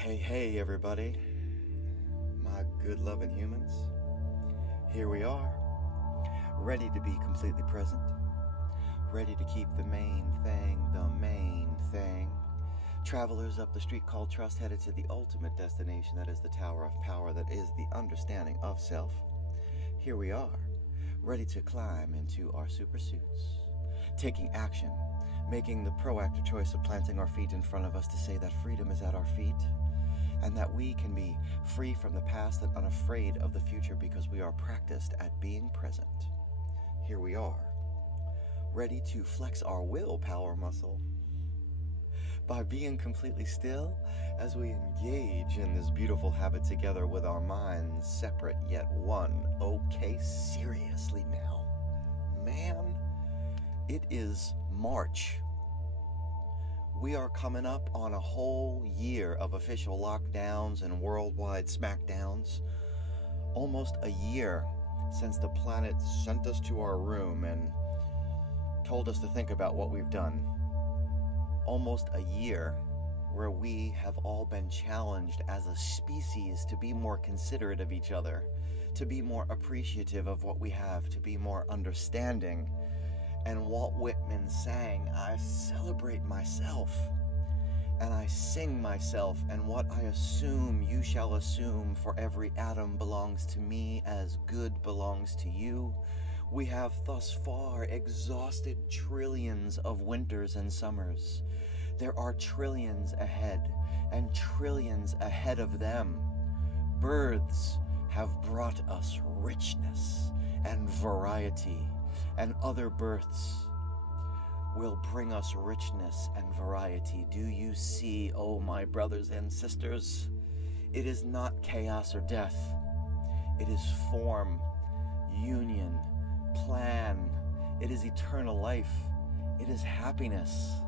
Hey, everybody, my good loving humans. Here we are, ready to be completely present, ready to keep the main thing. Travelers up the street called trust, headed to the ultimate destination, that is the tower of power, that is the understanding of self. Here we are, ready to climb into our super suits, taking action, making the proactive choice of planting our feet in front of us to say that freedom is at our feet, and that we can be free from the past and unafraid of the future because we are practiced at being present. Here we are, ready to flex our willpower muscle by being completely still as we engage in this beautiful habit together with our minds separate yet one. Okay, seriously now, man, it is March. We are coming up on a whole year of official lockdowns and worldwide smackdowns. Almost a year since the planet sent us to our room and told us to think about what we've done. Almost a year where we have all been challenged as a species to be more considerate of each other, to be more appreciative of what we have, to be more understanding. And Walt Whitman sang, "I celebrate myself, and I sing myself, and what I assume you shall assume, for every atom belongs to me as good belongs to you." We have thus far exhausted trillions of winters and summers. There are trillions ahead, and trillions ahead of them. Births have brought us richness and variety, and other births will bring us richness and variety. Do you see, oh my brothers and sisters? It is not chaos or death. It is form, union, plan. It is eternal life. It is happiness.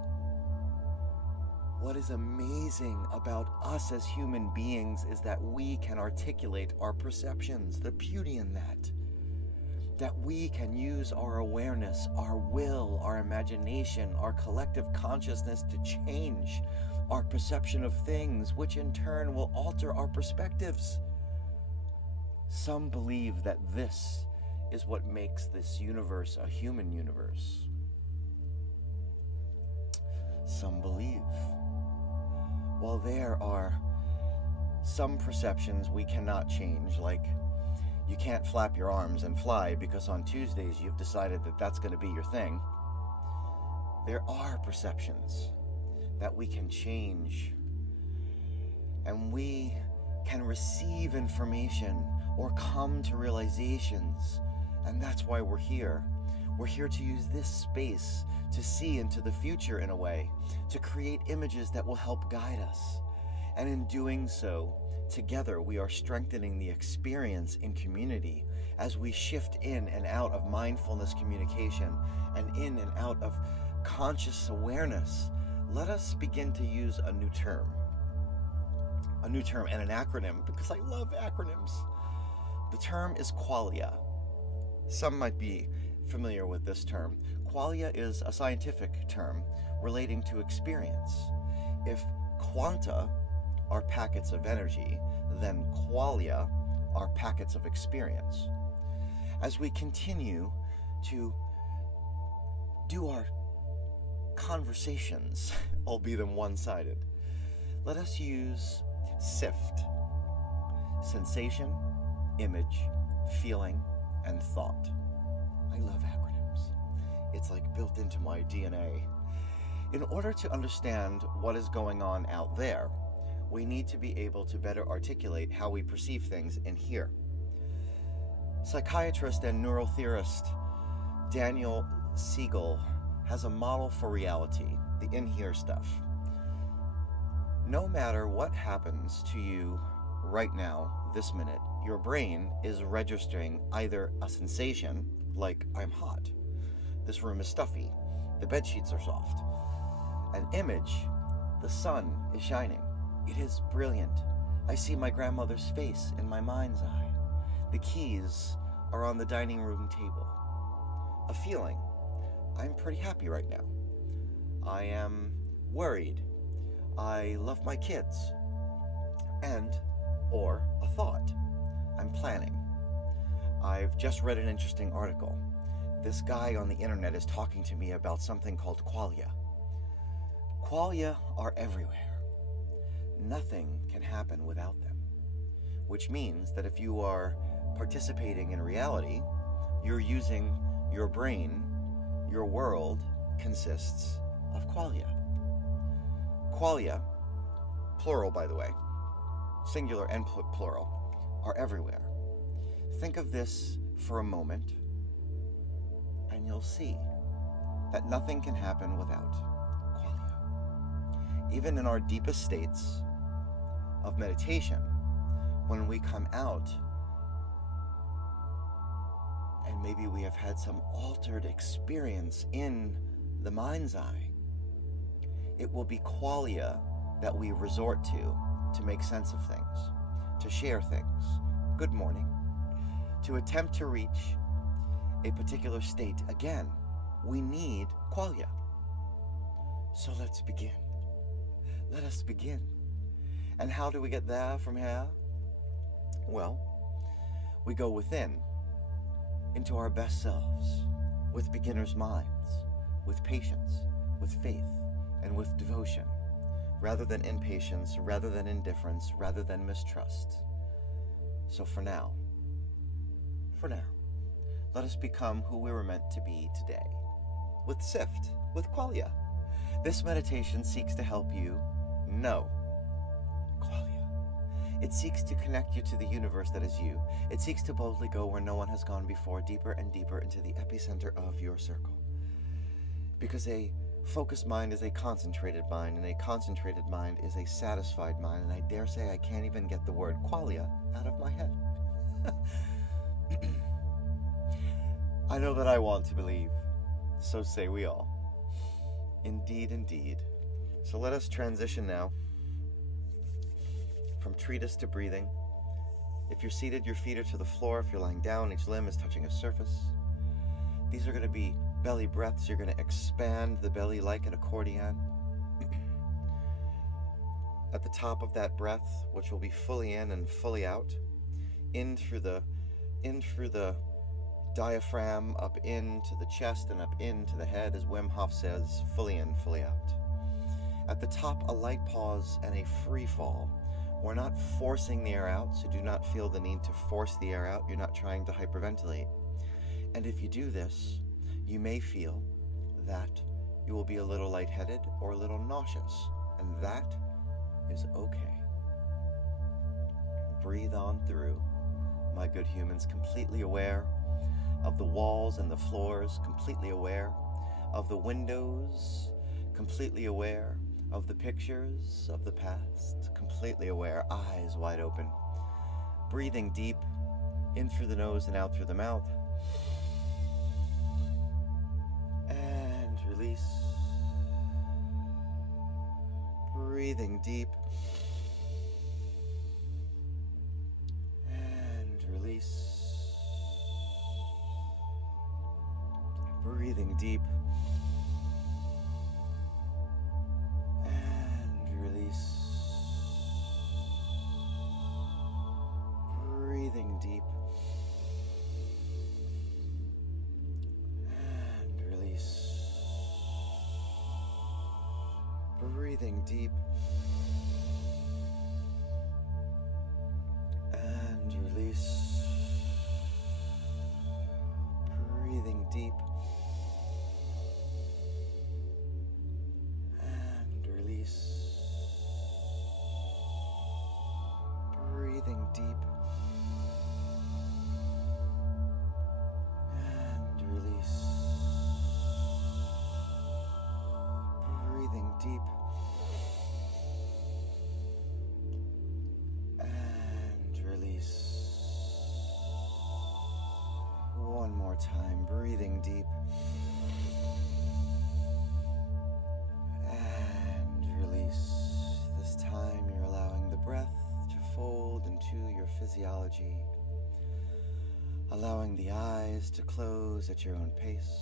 What is amazing about us as human beings is that we can articulate our perceptions, the beauty in that we can use our awareness, our will, our imagination, our collective consciousness to change our perception of things, which in turn will alter our perspectives. Some believe that this is what makes this universe a human universe. Some believe. While there are some perceptions we cannot change, like you can't flap your arms and fly because on Tuesdays you've decided that that's going to be your thing. There are perceptions that we can change, and we can receive information or come to realizations, and that's why we're here. We're here to use this space to see into the future in a way, to create images that will help guide us. And in doing so, together we are strengthening the experience in community as we shift in and out of mindfulness communication and in and out of conscious awareness. Let us begin to use a new term and an acronym, because I love acronyms. The term is Qualia. Some might be familiar with this term. Qualia is a scientific term relating to experience. If quanta are packets of energy, then qualia are packets of experience. As we continue to do our conversations, albeit them one-sided, let us use SIFT: sensation, image, feeling, and thought. I love acronyms. It's like built into my DNA. In order to understand what is going on out there, we need to be able to better articulate how we perceive things in here. Psychiatrist and neurotheorist Daniel Siegel has a model for reality, the in-here stuff. No matter what happens to you right now, this minute, your brain is registering either a sensation, like I'm hot, this room is stuffy, the bed sheets are soft, an image, the sun is shining, it is brilliant, I see my grandmother's face in my mind's eye, the keys are on the dining room table, a feeling, I'm pretty happy right now, I am worried, I love my kids, and or a thought. I'm planning. I've just read an interesting article. This guy on the internet is talking to me about something called qualia. Qualia are everywhere. Nothing can happen without them, which means that if you are participating in reality, you're using your brain. Your world consists of qualia. Qualia, plural by the way, singular and plural, are everywhere. Think of this for a moment, and you'll see that nothing can happen without qualia. Even in our deepest states of meditation, when we come out and maybe we have had some altered experience in the mind's eye, it will be qualia that we resort to make sense of things, to share things. Good morning. To attempt to reach a particular state. Again, we need qualia. So let's begin. Let us begin. And how do we get there from here? Well, we go within, into our best selves, with beginner's minds, with patience, with faith, and with devotion, rather than impatience, rather than indifference, rather than mistrust. So for now, let us become who we were meant to be today, with SIFT, with qualia. This meditation seeks to help you know qualia. It seeks to connect you to the universe that is you. It seeks to boldly go where no one has gone before, deeper and deeper into the epicenter of your circle. Because a focused mind is a concentrated mind, and a concentrated mind is a satisfied mind, and I dare say I can't even get the word qualia out of my head. I know that I want to believe, so say we all. Indeed, indeed. So let us transition now from treatise to breathing. If you're seated, your feet are to the floor. If you're lying down, each limb is touching a surface. These are going to be belly breaths. You're going to expand the belly like an accordion. At the top of that breath, which will be fully in and fully out, in through the diaphragm, up into the chest and up into the head, as Wim Hof says, fully in, fully out. At the top, a light pause and a free fall. We're not forcing the air out, so do not feel the need to force the air out. You're not trying to hyperventilate. And if you do this, you may feel that you will be a little lightheaded or a little nauseous, and that is okay. Breathe on through, my good humans, completely aware of the walls and the floors, completely aware of the windows, completely aware of the pictures of the past, completely aware, eyes wide open. Breathing deep, in through the nose and out through the mouth. And release. Breathing deep. And release. Breathing deep and release. Breathing deep and release. Breathing deep and release. Breathing deep. Breathing deep and release. Breathing deep and release. One more time, breathing deep and release. This time you're allowing the breath to fold into your physiology, allowing the eyes to close at your own pace,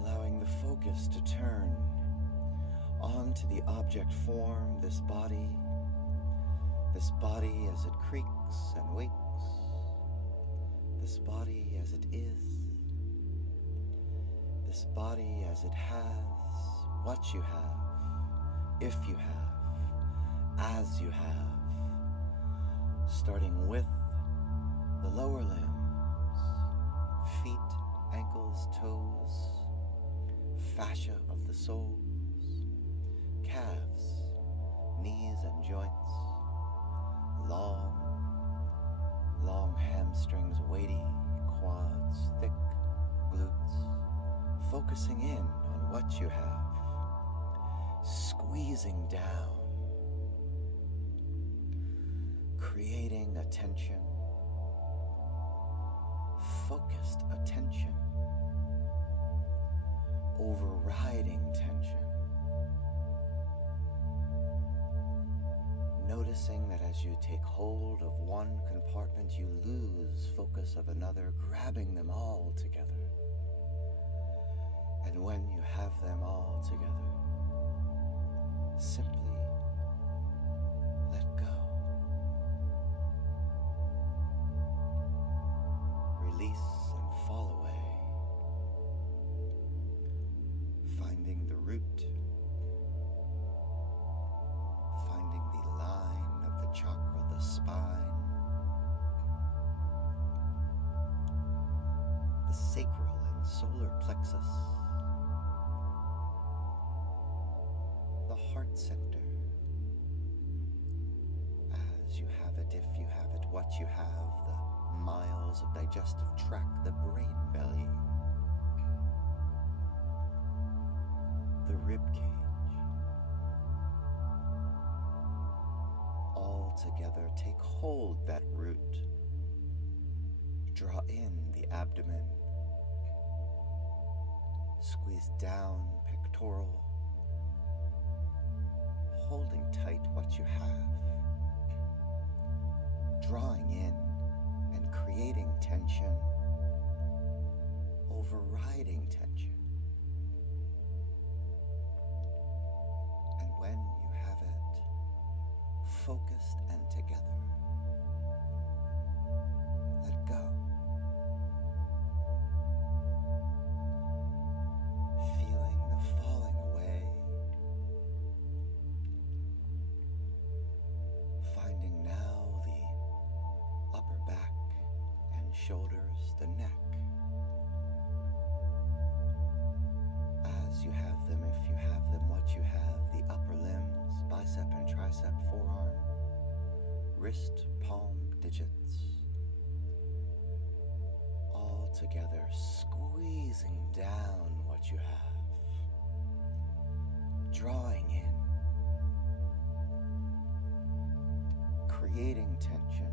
allowing the focus to turn onto the object form, this body as it creaks and wakes, this body as it is, this body as it has what you have, if you have, as you have, starting with the lower limbs, feet, ankles, toes, fascia of the soles, calves, knees and joints, long hamstrings, weighty quads, thick glutes, focusing in on what you have, squeezing down, creating attention, focused attention, overriding tension. Noticing that as you take hold of one compartment, you lose focus of another, grabbing them all together. And when you have them all together, simply let go. Release and fall away, finding the root, finding the line of the chakra, the spine, the sacral and solar plexus, the heart center, as you have it, if you have it, what you have, the miles of digestive tract, the brain belly, the rib cage. All together, take hold that root. Draw in the abdomen. Squeeze down pectoral, holding tight what you have. Drawing in and creating tension, overriding tension. And when you have it focused and together, let go. Feeling the falling away, finding now the upper back and shoulders, the neck, as you have them, if you have them, what you have, the upper limbs, bicep and tricep, forearm, wrist, palm, digits, all together, squeezing down what you have, drawing in, creating tension,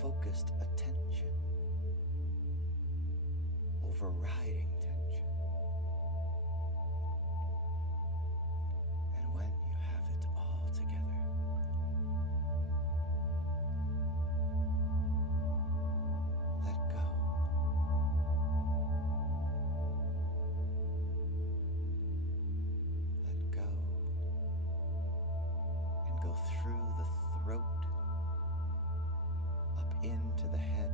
focused attention, overriding tension. And when you have it all together, let go. Let go. And go through the throat, up into the head.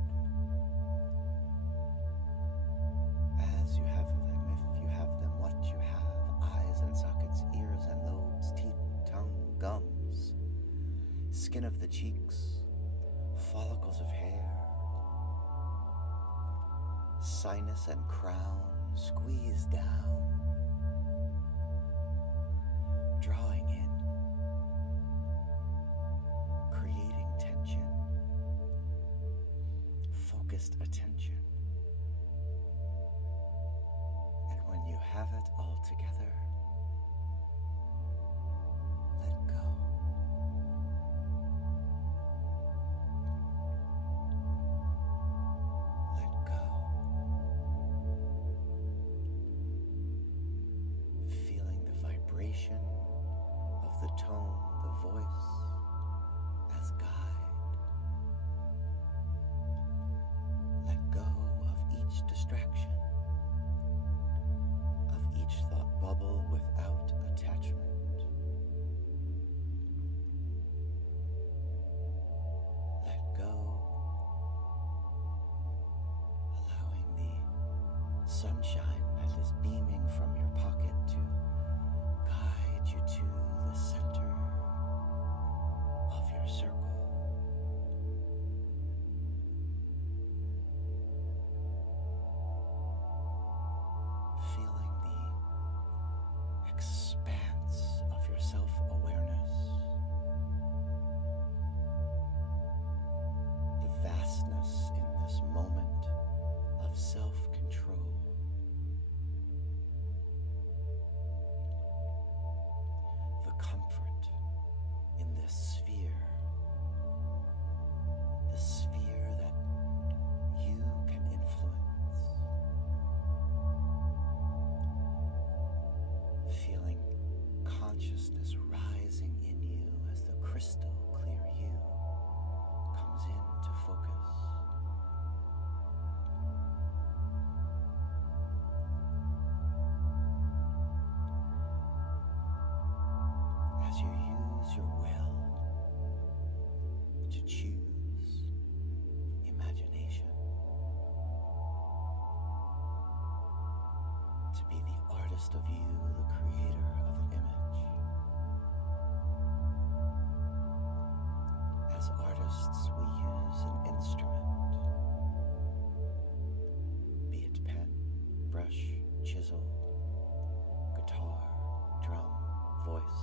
As you have them, if you have them, what you have, eyes and sockets, ears and lobes, teeth, tongue, gums, skin of the cheeks, follicles of hair, sinus and crown, squeeze down, drawing in, creating tension, focused attention. And when you have it all together, let go. Let go. Feeling the vibration of the tone, the voice as guide. Let go of each distraction, of each thought bubble sunshine that is beaming from your pocket to guide you to the center of your circle. Feeling the expanse of your self-awareness, the vastness in this moment of self-control. The comfort in this sphere, the sphere that you can influence. Feeling consciousness rising in you as the crystal clear you comes into focus. As you use your will to choose imagination, to be the artist of you, the creator of an image. As artists, we use an instrument, be it pen, brush, chisel, guitar, drum, voice.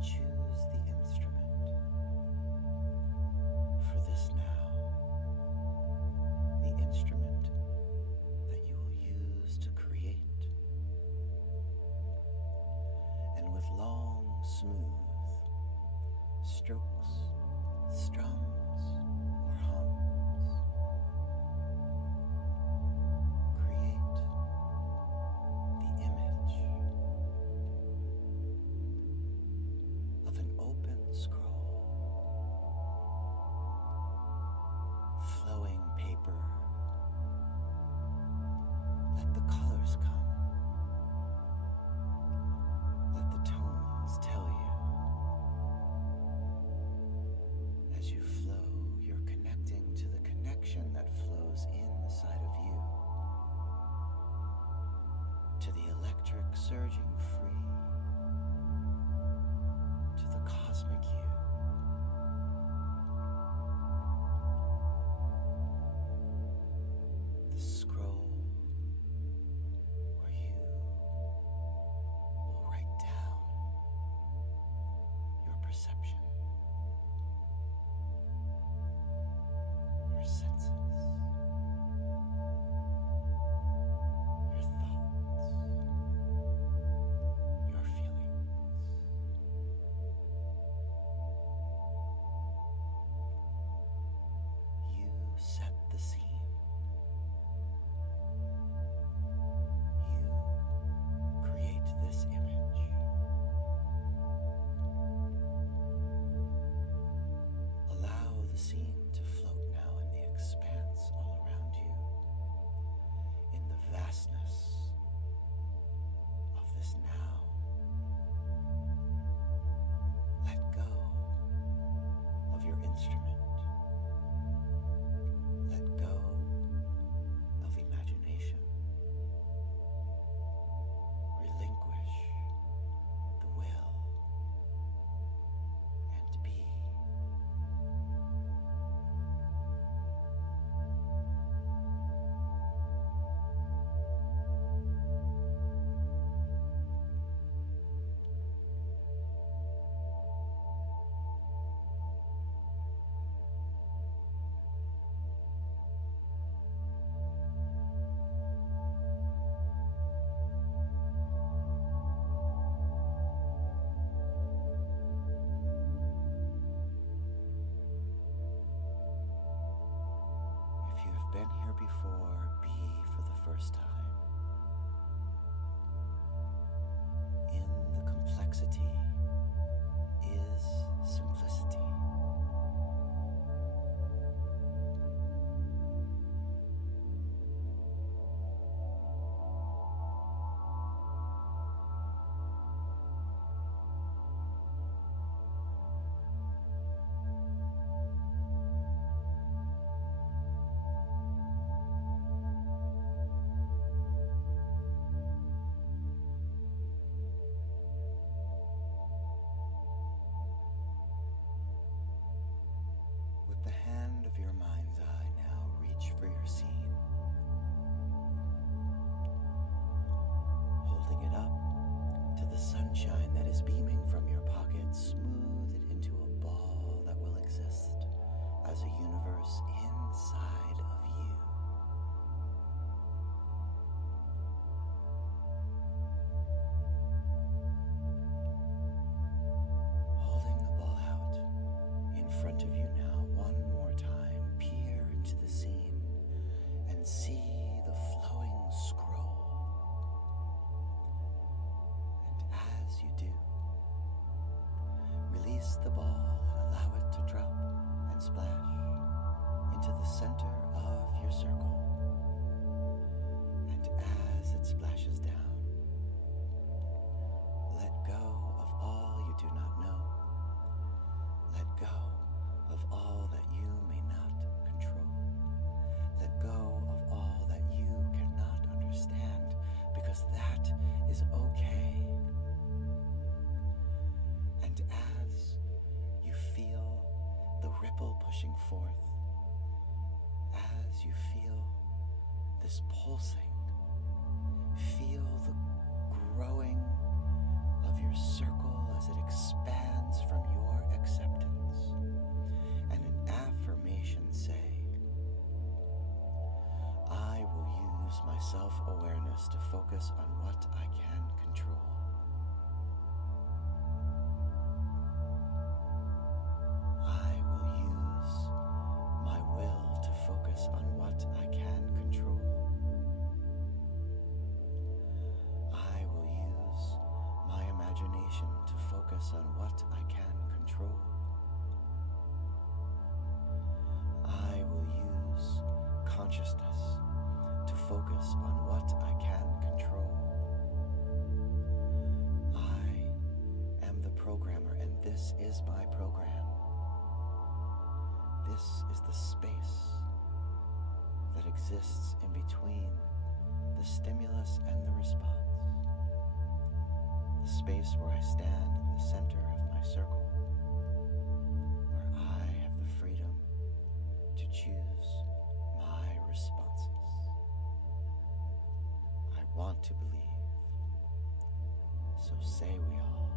Choose the instrument for this now, the instrument that you will use to create. And with long, smooth strokes, strums, or hums, create the image of an open scroll, flowing paper. Let the colors come. Let the tones tell you. As you flow, you're connecting to the connection that flows inside of you, to the electric surging free, to the cosmic you. The scroll where you will write down your perception, your senses, your thoughts, your feelings. You set the scene. You create this image. Allow the scene to float now in the expanse all around you, in the vastness of this now. Let go of your instrument. Let go of imagination. Relinquish the will and be. If you have been here before, be for the first time. In the complexity is simplicity. eyes beaming from your pocket, smooth it into a ball that will exist as a universe inside of you. Holding the ball out in front of you now, one more time, peer into the scene and see the flowing scroll. And as you do, release the ball and allow it to drop and splash into the center of your circle. And as it splashes down, let go of all you do not know. Let go of all that you may not control. Let go of all that you cannot understand, because that is okay. And as you feel the ripple pushing forth, as you feel this pulsing, feel the growing of your circle as it expands from your acceptance. And an affirmation say, I will use my self-awareness to focus on what I can control. I will use my will to focus on what I can control. I will use my imagination to focus on what I can control. I will use consciousness to focus on what I can control. I am the programmer, and this is my program. This is the space that exists in between the stimulus and the response. The space where I stand in the center of my circle, where I have the freedom to choose my responses. I want to believe, so say we all.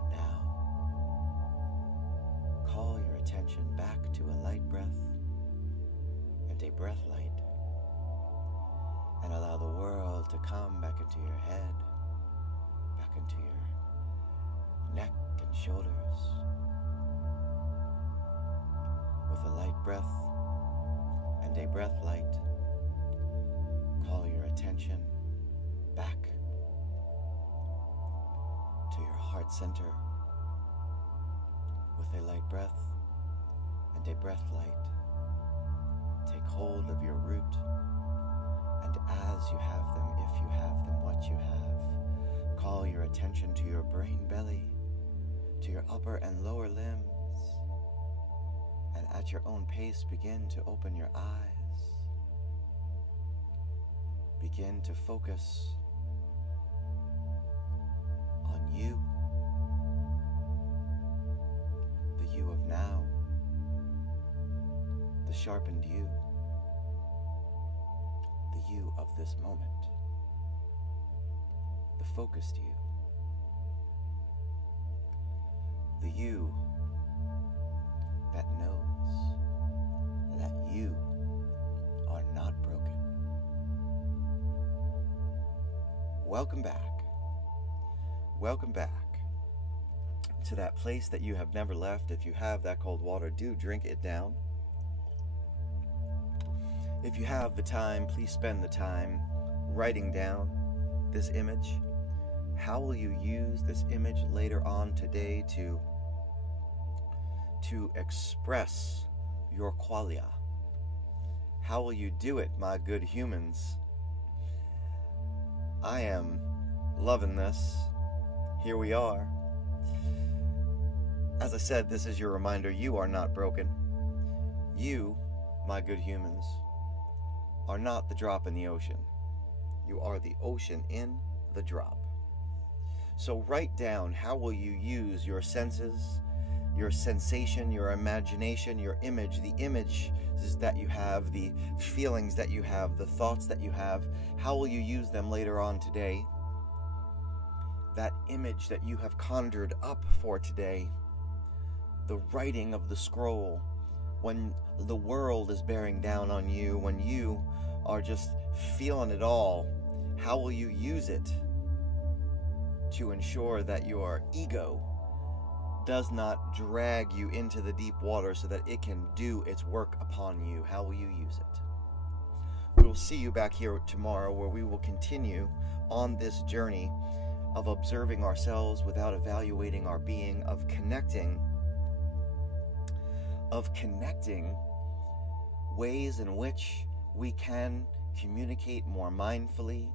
And now, call your attention back to a light breath and a breath light, and allow the world to come back into your head, back into your neck and shoulders. With a light breath and a breath light, call your attention back to your heart center. With a light breath and a breath light, take hold of your root, and as you have them, if you have them, what you have, call your attention to your brain belly, to your upper and lower limbs, and at your own pace begin to open your eyes. Begin to focus on you, the you of now, the sharpened you, the you of this moment, the focused you, the you that knows that you are not broken. Welcome back. Welcome back to that place that you have never left. If you have that cold water, do drink it down. If you have the time, please spend the time writing down this image. How will you use this image later on today to express your qualia? How will you do it, my good humans? I am loving this. Here we are. As I said, this is your reminder, you are not broken. You, my good humans, are not the drop in the ocean. You are the ocean in the drop. So write down, how will you use your senses, your sensation, your imagination, your image, the images that you have, the feelings that you have, the thoughts that you have. How will you use them later on today that image that you have conjured up for today, the writing of the scroll, when the world is bearing down on you, when you are just feeling it all, how will you use it to ensure that your ego does not drag you into the deep water so that it can do its work upon you? How will you use it? We will see you back here tomorrow, where we will continue on this journey of observing ourselves without evaluating our being, of connecting ways in which we can communicate more mindfully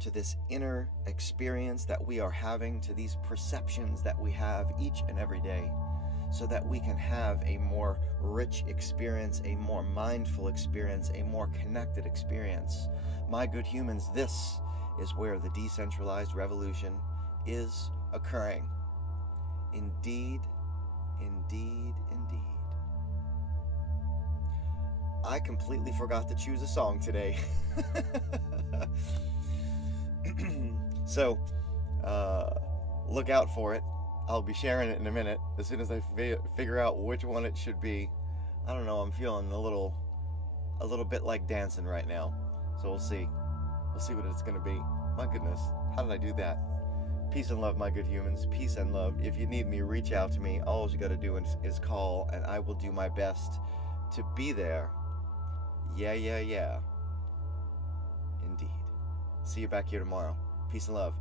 to this inner experience that we are having, to these perceptions that we have each and every day, so that we can have a more rich experience, a more mindful experience, a more connected experience. My good humans, this is where the decentralized revolution is occurring. Indeed, indeed, indeed. I completely forgot to choose a song today. So, look out for it. I'll be sharing it in a minute as soon as I figure out which one it should be. I don't know, I'm feeling a little bit like dancing right now. So we'll see. We'll see what it's going to be. My goodness, how did I do that? Peace and love, my good humans. Peace and love. If you need me, reach out to me. All you got to do is call, and I will do my best to be there. Yeah. Indeed. See you back here tomorrow. Peace and love.